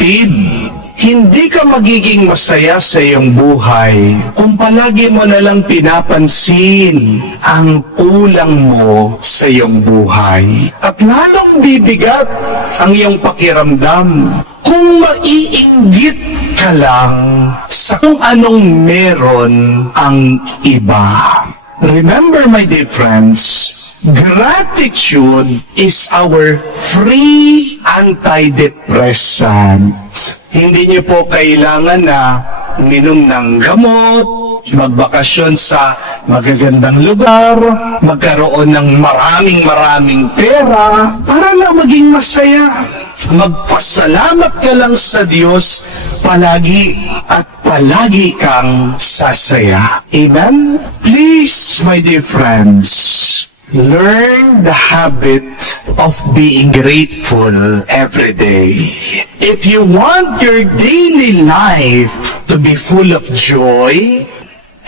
kapatid, hindi ka magiging masaya sa iyong buhay kung palagi mo nalang pinapansin ang kulang mo sa iyong buhay. At lalong bibigat ang iyong pakiramdam kung maiinggit ka lang sa kung anong meron ang iba. Remember, my dear friends, gratitude is our free antidepressant. Hindi niyo po kailangan na minom ng gamot, magbakasyon sa magagandang lugar, magkaroon ng maraming pera, para lang maging masaya. Magpasalamat ka lang sa Diyos palagi at palagi kang sasaya. Amen? Please, my dear friends, learn the habit of being grateful every day. If you want your daily life to be full of joy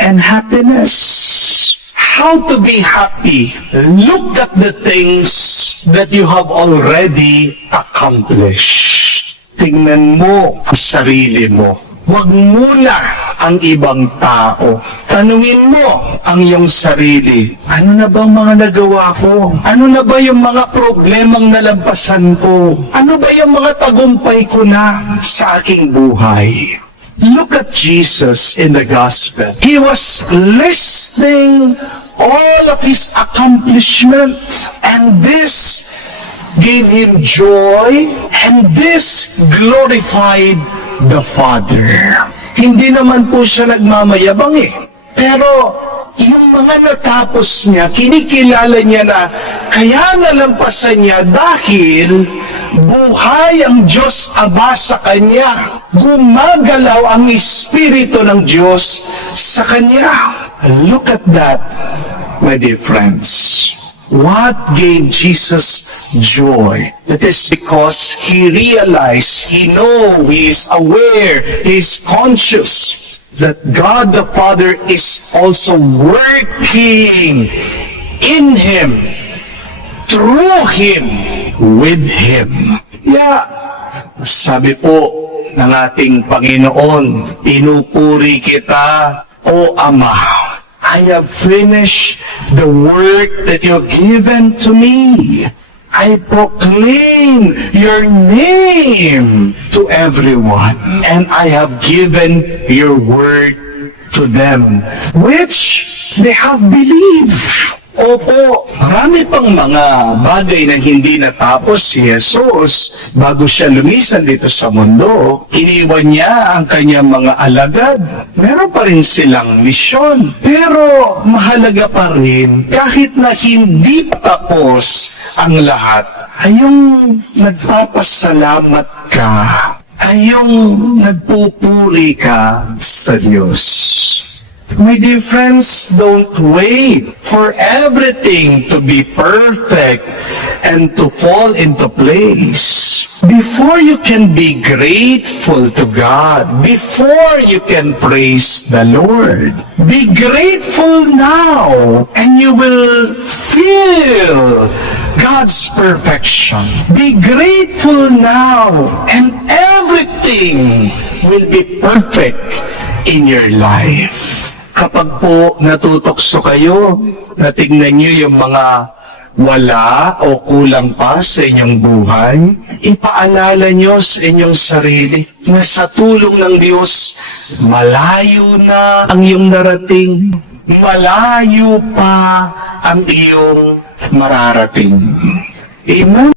and happiness, how to be happy? Look at the things that you have already accomplished. Tingnan mo ang sarili mo. Huwag muna ang ibang tao. Tanungin mo ang iyong sarili. Ano na bang mga nagawa ko? Ano na ba yung mga problemang nalampasan ko? Ano ba yung mga tagumpay ko na sa aking buhay? Look at Jesus in the gospel. He was listing all of his accomplishments, and this gave him joy, and this glorified the Father. Hindi naman po siya nagmamayabang pero yung mga natapos niya, kinikilala niya na kaya nalampasan niya dahil buhay ang Diyos Ama sa kanya. Gumagalaw ang Espiritu ng Diyos sa kanya. Look at that, my dear friends. What gave Jesus joy? That is because he realized, he knows, he is aware, he is conscious that God the Father is also working in him, through him, with him. Yeah, sabi po ng ating Panginoon, pinupuri kita, O Ama. I have finished the work that you have given to me. I proclaim your name to everyone, and I have given your word to them, which they have believed. Opo, marami pang mga bagay na hindi natapos si Jesus bago siya lumisan dito sa mundo. Iniwan niya ang kanyang mga alagad. Meron pa rin silang misyon. Pero mahalaga pa rin, kahit na hindi tapos ang lahat, ay yung nagpapasalamat ka, ay yung nagpupuri ka sa Diyos. My dear friends, don't wait for everything to be perfect and to fall into place. Before you can be grateful to God, before you can praise the Lord, be grateful now and you will feel God's perfection. Be grateful now and everything will be perfect in your life. Kapag po natutokso kayo, natignan niyo yung mga wala o kulang pa sa inyong buhay, ipaalala niyo sa inyong sarili na sa tulong ng Diyos, malayo na ang iyong narating, malayo pa ang iyong mararating. Amen.